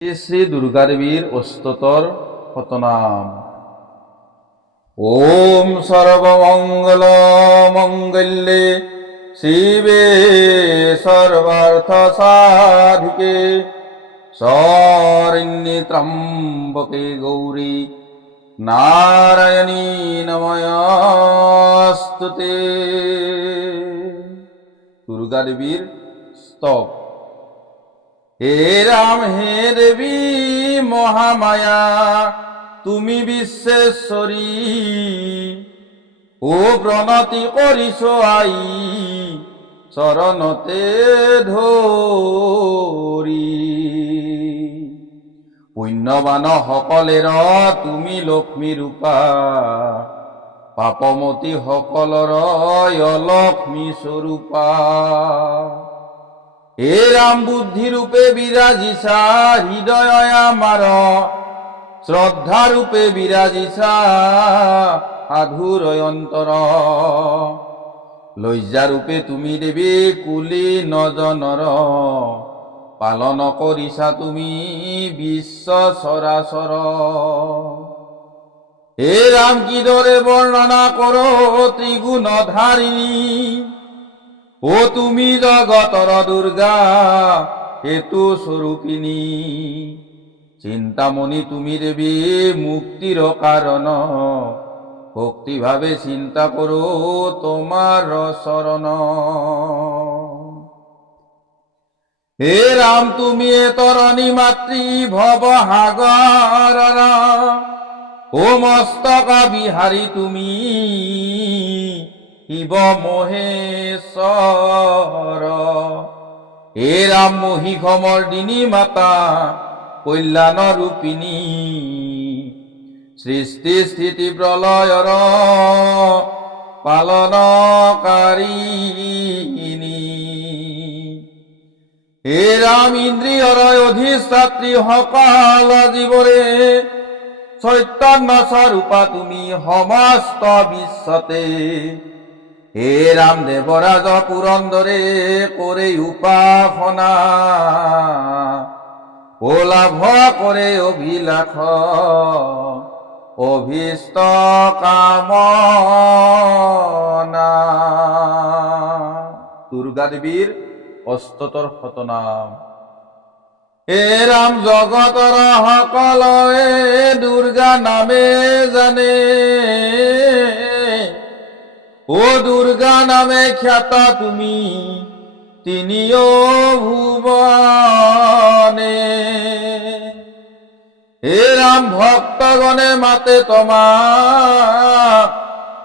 শ্রী শ্রী দুর্গাদেবীর অস্তোত্তর শতনাম। ওম সর্বমঙ্গল মঙ্গলে শিবে সর্বার্থ সাধিকে শরণ্যে ত্র্যম্বকে গৌরী নারায়ণী নমস্তুতে। দুর্গাদেবীর স্তব। হে রাম হে দেবী মহামায়া, তুমি বিশ্বেশ্বরী, ও প্রণতি করিছ আই চরণতে ধৰি। পুণ্যবান সকলেৰ তুমি লক্ষ্মী ৰূপা, পাপমতী সকলৰ অলক্ষ্মী স্বৰূপা। হে ৰাম বুদ্ধি ৰূপে বিৰাজিছা হৃদয় আমাৰ, শ্ৰদ্ধা ৰূপে বিৰাজিছা সাধুৰ অন্তৰ। লজ্জা ৰূপে তুমি দেবী কুলি নজনৰ, পালন কৰিছা তুমি বিশ্ব চৰাচৰ। হে ৰাম কিদৰে বৰ্ণনা কৰো ত্ৰিগুণধাৰিণী, ও তুমি জগতর দুর্গা হেতু স্বরূপিণী। চিন্তামণি তুমি দেবী মুক্তির কারণ, ভক্তিভাবে চিন্তা করো তোমার শরণ। হে রাম তুমি তরণী মাতৃ ভব সাগর, ও মস্তকা বিহারী তুমি শিব মহেশ্বর। হে রাম মহিষমৰ্দিনী মাতা কল্যাণ ৰূপিণী, সৃষ্টি স্থিতি প্ৰলয়ৰ পালনকাৰিণী। হে ৰাম ইন্দ্ৰিয়ৰ অধিষ্ঠাত্ৰী সকল জীৱৰে চৈতন্য স্বৰূপা তুমি সমস্ত বিশ্বতে। হে রাম দেবরাজ পুরন্দরে করে উপাসনা, ও লাভ করে অভিলাষ অভীষ্ট কামনা। দুর্গাদেবীর অস্তোত্তর শতনাম। হে রাম জগতৰ সকলয়ে দুর্গা নামে জানে, ও দুর্গা নামে খ্যাতা তুমি তিনিও ভুবনে। হে রাম ভক্তগণে মাতে তোমাক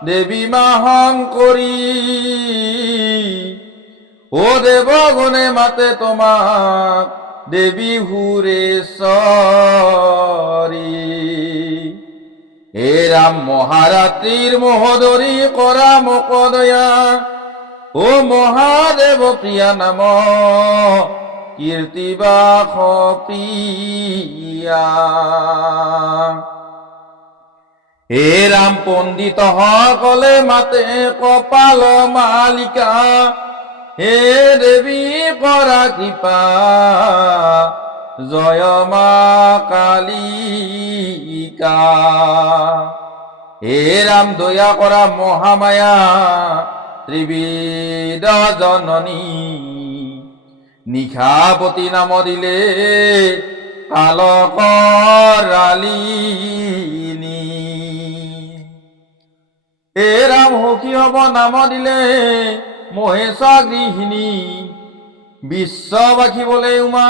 দেবী মা শঙ্কৰী, ও দেবগণে মাতে তোমাক দেবী সুৰেশ্বৰী। হে রাম মহারাত্রির মহোদরী করা মকদয়া, ও মহাদেব প্রিয়া নাম কীর্তিবা প্রিয়া। হে রাম পণ্ডিত সকলে মাতে কপাল মালিকা, হে দেবী কৰা কৃপা জয় মা কালিকা। হে ৰাম দয়া কৰা মহামায়া ত্ৰিবিধ জননী, নিশাপতি নাম দিলে কালকৰালিনী। হে রাম সখী হব নাম দিলে মহেশ গৃহিণী, বিশ্ববাসী বলে উমা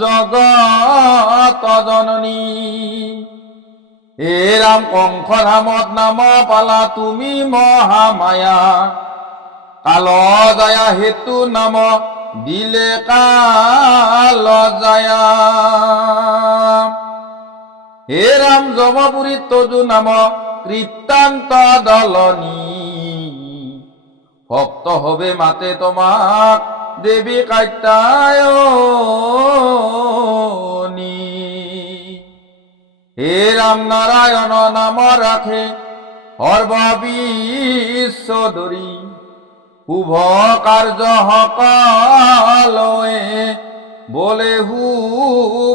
জগত জননী। হে রাম কংস ধামত নাম পালা তুমি মহামায়া, কাল জয়া হেতু নাম দিলে কাল জয়া। হে রাম যমপুরীত তজু নাম কৃত্তান্ত দলনী, ভক্ত হবে মাতে তোমাক দেবী কাত্যায়নী। হে রাম নারায়ণ নাম রাখে সর্ববিশ্বধরি, শুভ কার্য সকলয়ে বলে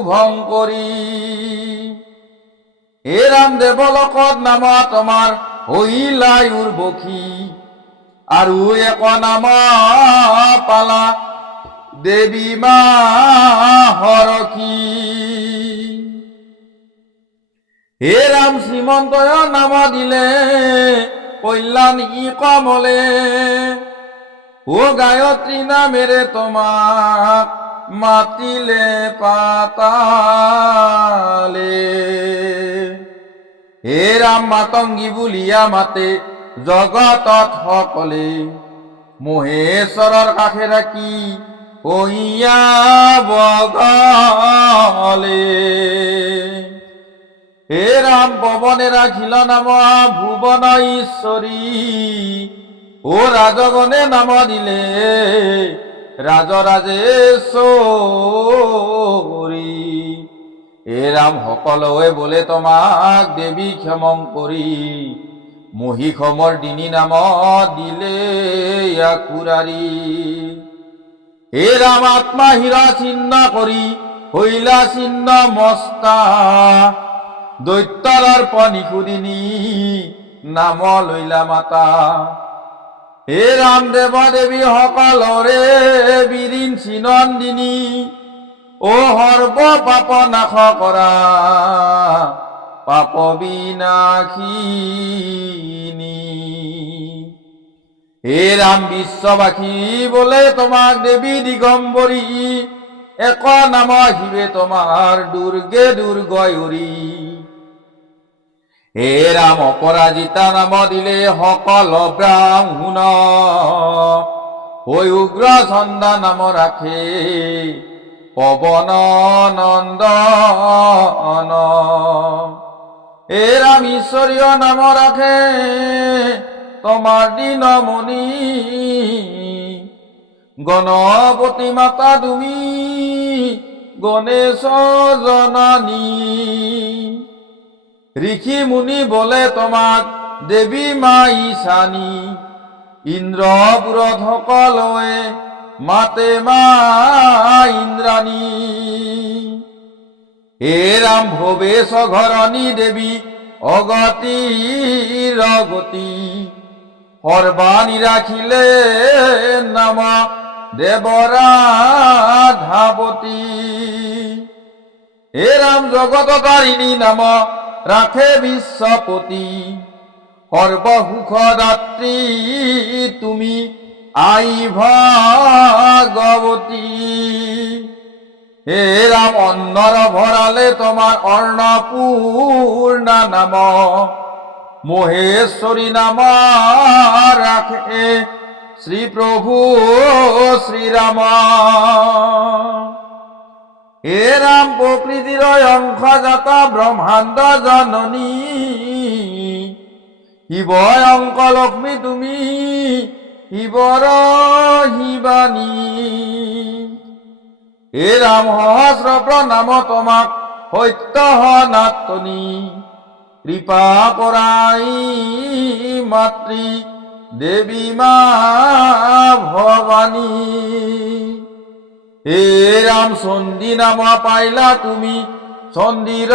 ভঙ্কৰী। হে ৰাম দেৱলোকত নাম তোমাৰ হৈলায়ুৰ বখী, আৰু এক নাম পালা দেৱী মা হৰখী। হে ৰাম শ্ৰীমন্তয় নাম দিলে কল্যাণ ই কমলে, ও গায়ত্ৰী নামেৰে তোমাক মাতিলে পাতালে। হে ৰাম মাতংগী বুলিয়া মাতে জগতত সকলে, মহেশ্বৰৰ কাষে ৰাখি কইয়া বগলে। হে ৰাম পৱনে ৰাখিল নাম ভুৱন ঈশ্বৰী, ও ৰাজগণে নাম দিলে ৰাজৰাজেশ্বৰী। হে ৰাম সকলোৱে বোলে তোমাক দেৱী ক্ষমংকৰী, মহিষমৰ্দিনী নাম দিলে আকুৰাৰী। হে ৰাম আত্মা হীৰা চিহ্ন কৰি হৈলা চিহ্ন মস্তা, দৈত্যৰ নিষুদিনী নাম লৈলা মাতা। হে ৰাম দেৱ দেৱী সকলৰে বিৰিঞ্চি নন্দিনী, ও সৰ্ব পাপ নাশ কৰা পাপ বিনাশিনী। হে ৰাম বিশ্ববাসী বোলে তোমাক দেৱী দিগম্বৰী, এক নাম শিৱে তোমাৰ দুৰ্গে দুৰ্গয়ৰী। হে ৰাম অপৰাজিতা নাম দিলে সকল ব্ৰাহ্মণ, হৈ উগ্ৰ চন্দা নাম ৰাখে পৱন নন্দন। হে ৰাম ঈশ্বৰীয় নাম ৰাখে তোমাৰ দিনমণি, গণপতি মাতা তুমি গণেশ জননী। ঋষি মুনি বলে তোমাক দেৱী মা ঈশানী, ইন্দ্ৰপুৰত সকলোৱে মাতে মা ইন্দ্ৰাণী। হে ৰাম ভৱেশ ঘৰণী দেৱী অগতিৰ গতি, সৰ্বাণী ৰাখিলে নাম দেৱৰাধাৱতী। হে ৰাম জগততাৰিণী নাম ৰাখে বিশ্বপতি, সৰ্বসুখদাত্ৰী তুমি আই ভাগৱতী। হে ৰাম অন্নৰ ভৰালে তোমাৰ অন্নপূৰ্ণা নাম, মহেশ্বৰী নাম ৰাখে শ্ৰী প্ৰভু শ্ৰীৰাম। হে ৰাম প্ৰকৃতিৰ অংশজাতা ব্ৰহ্মাণ্ড জননী, শিৱ অংক লক্ষ্মী তুমি শিৱৰ শিৱানী। হে ৰাম সহস্ৰ প্ৰণাম তোমাক সত্য সনাতনী, কৃপা কৰাই মাতৃ দেৱী মা ভৱানী। হে ৰাম চণ্ডী নাম পাইলা তুমি চণ্ডীৰ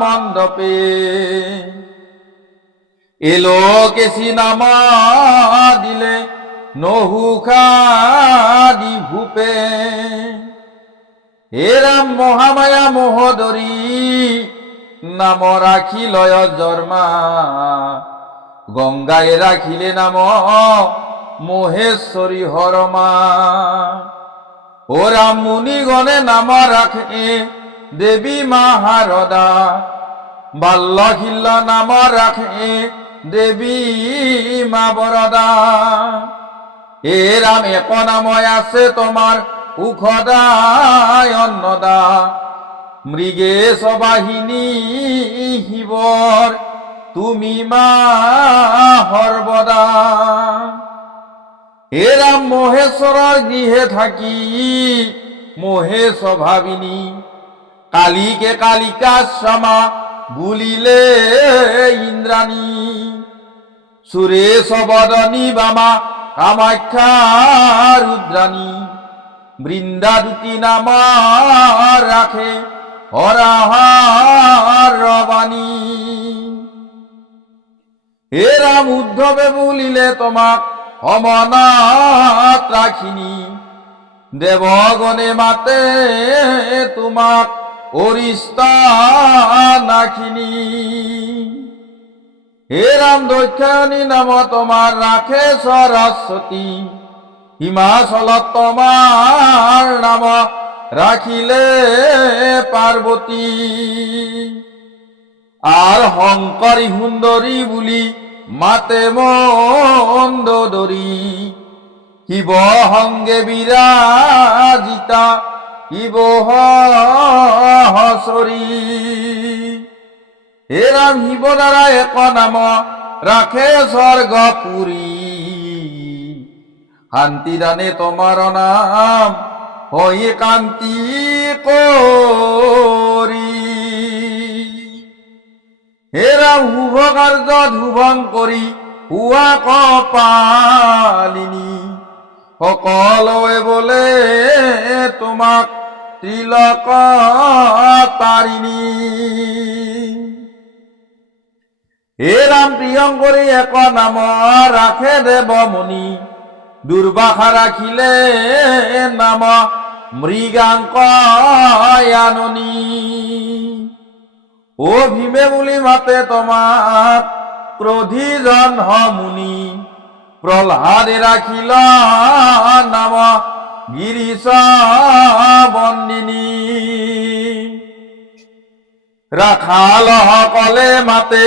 মণ্ডপে, এলোকেশী নাম দিলে নহুষাদি ভূপে। হে ৰাম মহামায়া মহোদৰী নাম ৰাখিলয় জন্মা, গংগাই ৰাখিলে নাম মহেশ্বৰী হৰমা। ও ৰাম মুনিগণে নাম ৰাখে দেৱী মা শাৰদা, বাল্যশিল্য নাম ৰাখে দেৱী মা বৰদা। হে ৰাম এক নাময় আছে তোমাৰ সুখদায় অন্নদা, মৃগেশ বাহিনী শিৱৰ তুমি মা সৰ্বদা। হে ৰাম মহেশ্বৰৰ গৃহে থাকি মহেশ ভাবিনী, কালিকে কালিকা শ্যামা বুলিলে ইন্দ্ৰাণী। সুৰেশ বদনী বামা কামাখ্যা ৰুদ্ৰাণী, বৃন্দা দুটি নাম রাখে হরাহর বাণী। হে রাম উদ্ধবে বলিলে তোমাক অমনাত রাখিনি, দেবগণে মাতে তোমাক অরিস্তা নাখিনি। হে রাম দক্ষিণী নাম তোমার রাখে সরস্বতী, হিমাচলত তোমার নাম রাখিলে পার্বতী। আর শংকরী সুন্দরী বুলি মাতে মন্দোদরী, শিব সঙ্গে বিরাজিতা শিব হসরী। হে রাম শিব দ্বারা এক নাম রাখে স্বর্গপুরী, শান্তি দানে তোমার নাম হয়ে কান্তি করি। হে রাম শুভ কার্য শুভং কৰি হুৱা কপালিনী, সকলোৱে বোলে তোমাক ত্ৰিলোক তাৰিণী। হে ৰাম প্ৰিয়ংকৰী এক নাম ৰাখে দেৱমণি, দুৰ্বাসা ৰাখিলে নাম মৃগাংকয়াননী। ও ভীমে বুলি মাতে তোমাক ক্ৰোধী জনমুনি, প্ৰহ্লাদে ৰাখিল নাম গিৰিশ বন্দিনী। ৰাখাল সকলে মাতে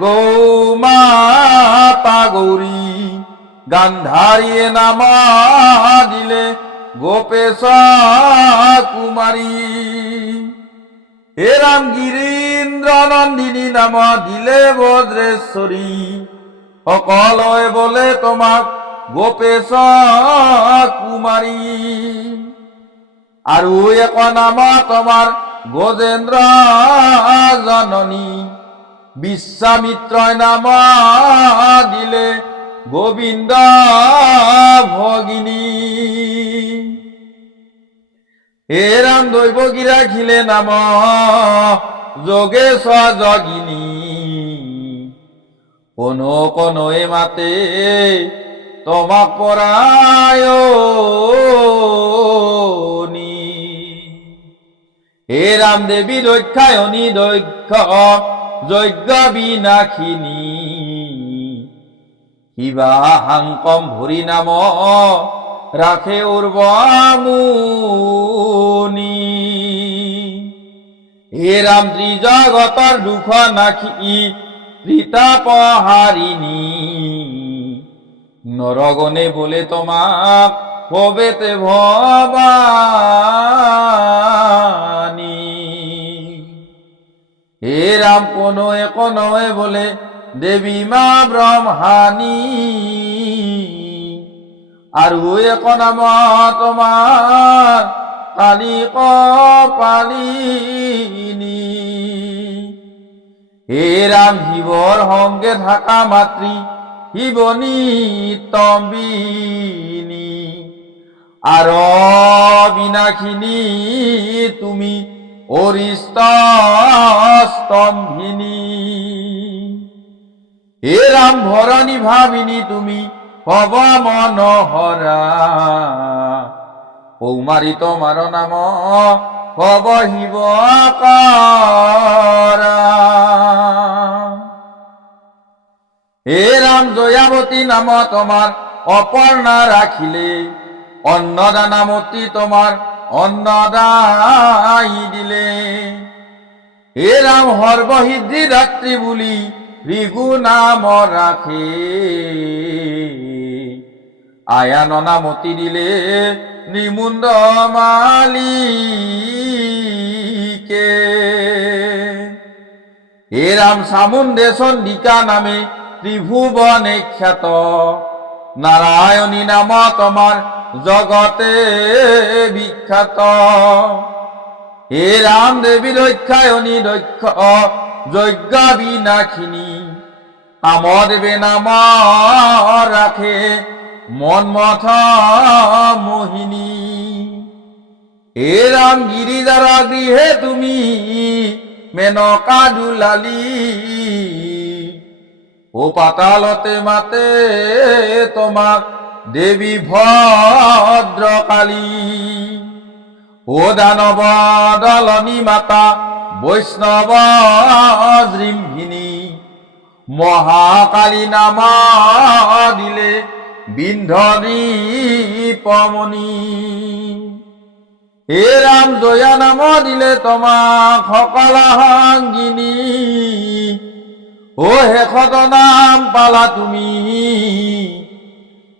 গৌমাতা গৌৰী, গান্ধাৰীয়ে নাম দিলে গোপেশ কুমাৰী। হে ৰাম গিৰীন্দ্ৰ নন্দিনী নাম দিলে বজ্ৰেশ্বৰী, সকলোৱে বোলে তোমাক গোপেশ কুমাৰী। আৰু এক নাম তোমাৰ গজেন্দ্ৰ জননী, বিশ্বামিত্ৰই নাম দিলে গোবিন্দ ভগিনী। হে ৰাম দৈবকী ৰাখিলে নাম যোগেশ যোগিনী, কোনো কোনোৱে মাতে তোমাক পৰায়ণী। হে ৰাম দেৱী দক্ষায়ণী দক্ষ যজ্ঞ বিনাশিনী, শিৱা সাংকম ভৰি নাম ৰাখে উৰ্বমুনি। হে ৰাম ত্ৰিজগতৰ দুখ নাখি ত্ৰিতাপহাৰিণী, নৰগণে বোলে তোমাক ভবেতে ভবানী। হে ৰাম কোনোৱে কোনোৱে বোলে দেৱী মা ব্ৰহ্মাণী, আৰু এক নাম তোমাৰ কালী কপালিনী। হে ৰাম শিৱৰ সংগে থাকা মাতৃ শিৱনী তম্বিনী, আর বিনাশিনী তুমি অরিষ্ট স্তম্ভিনী। হে রাম ভরণী ভাবিনী তুমি ভব মনোহরা, কৌমারী তোমার নাম ভব শিব করা। হে রাম জয়াবতী নাম তোমার অপর্ণা রাখিলে, অন্নদানামতী তোমার অন্নদাই দিলে। হে রাম সর্বসিদ্ধি দাত্রী বুলি ঋগু নাম রাখে, আয়ান নামতি দিলে নিমুন্দ মালিকে। হে রাম চামুণ্ডে চন্দিকা নামে ত্রিভুবনে খ্যাত, নারায়ণী নাম তোমার জগতে বিখ্যাত। হে রাম দেবী দক্ষায়ণী দক্ষ যজ্ঞ বিনাশিনী, কামদেবে নাম রাখে মন্মথ মোহিনী। হে রাম গিরিজার গৃহে তুমি মেনকা দুলালি, ও পাতালতে মাতে তোমাক দেবী ভদ্রকালী। ও দানব দলনী মাতা বৈষ্ণব জৃম্ভিনী, মহাকালী নাম দিলে বিন্ধনী পমনি। হে রাম জয়া নাম দিলে তোমাক সকল সাঙ্গিনী, ও শেষত নাম পালা তুমি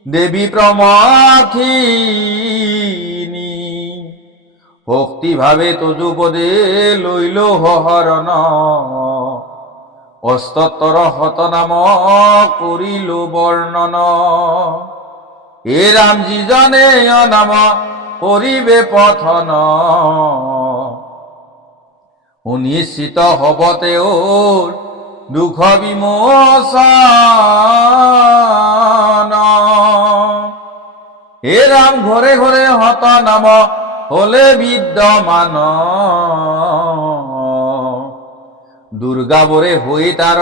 দেৱী প্ৰমথিনী। ভক্তি ভাৱে তজুপদে লৈল হৰণ, অষ্টোত্তৰ শতনাম কৰিলো বৰ্ণন। হে ৰাম যিজনে নাম কৰিবে পঠন, সুনিশ্চিত হব তেওঁৰ দুখ বিমোচন। হে ৰাম ঘৰে ঘৰে হত নাম হলে বিদ্যমান, দুৰ্গা বৰে হৈ তাৰ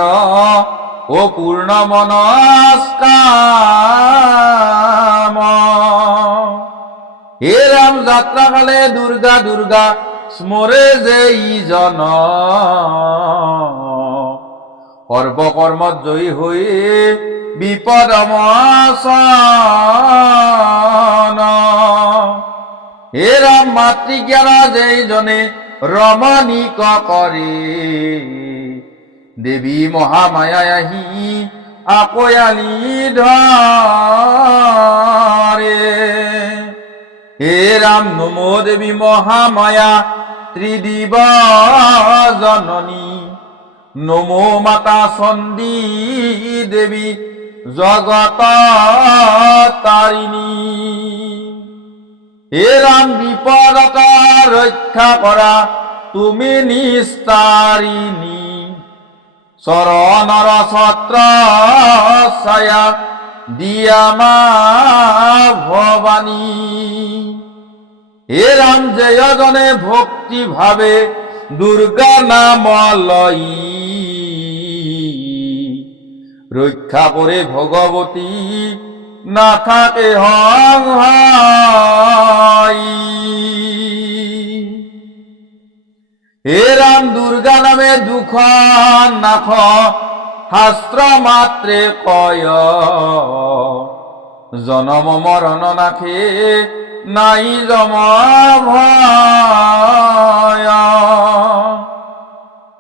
ও পূৰ্ণ মনস্কাম। হে ৰাম যাত্ৰা কালে দুৰ্গা দুৰ্গা স্মৰে যে ইজন, সৰ্বকৰ্মত জয়ী হৈ বিপদ মোচন। হে ৰাম মাতৃজ্ঞান যেইজনে ৰমণীক কৰে, দেৱী মহামায়াই আহি আকয়ালি ধৰে। হে ৰাম নমো দেৱী মহামায়া ত্ৰিদিব জননী, নমো মাতা চণ্ডী দেৱী জগত তাৰিণী। হে ৰাম বিপদত ৰক্ষা কৰা তুমি নিস্তাৰিণী, চৰণৰ ছত্ৰ ছায়া দিয়া মা ভৱানী। হে ৰাম যেয়জনে ভক্তি ভাৱে দুৰ্গা নাম লই, ৰক্ষা কৰে ভগৱতী নাথাকে সংশয়। হে ৰাম দুৰ্গা নামে দুখ নাশ শাস্ত্ৰ মাত্ৰে কয়, জনম মৰণ নাশে নাই যম ভয়।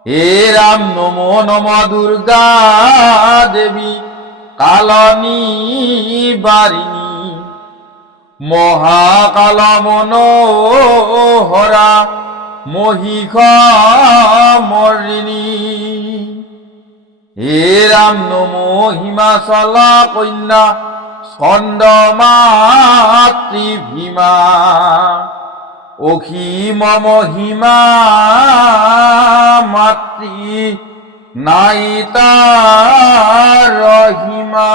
হে ৰাম নমো নম দুৰ্গা দেৱী কালনী বাৰিণী, মহাকাল মনোহৰা মহিষমৰ্দিনী। হে ৰাম নমো হিমাচল কন্যা স্কন্দ মাতৃ ভীমা, অসীম মহিমা মাতৃ নাই তাৰ ৰহিমা।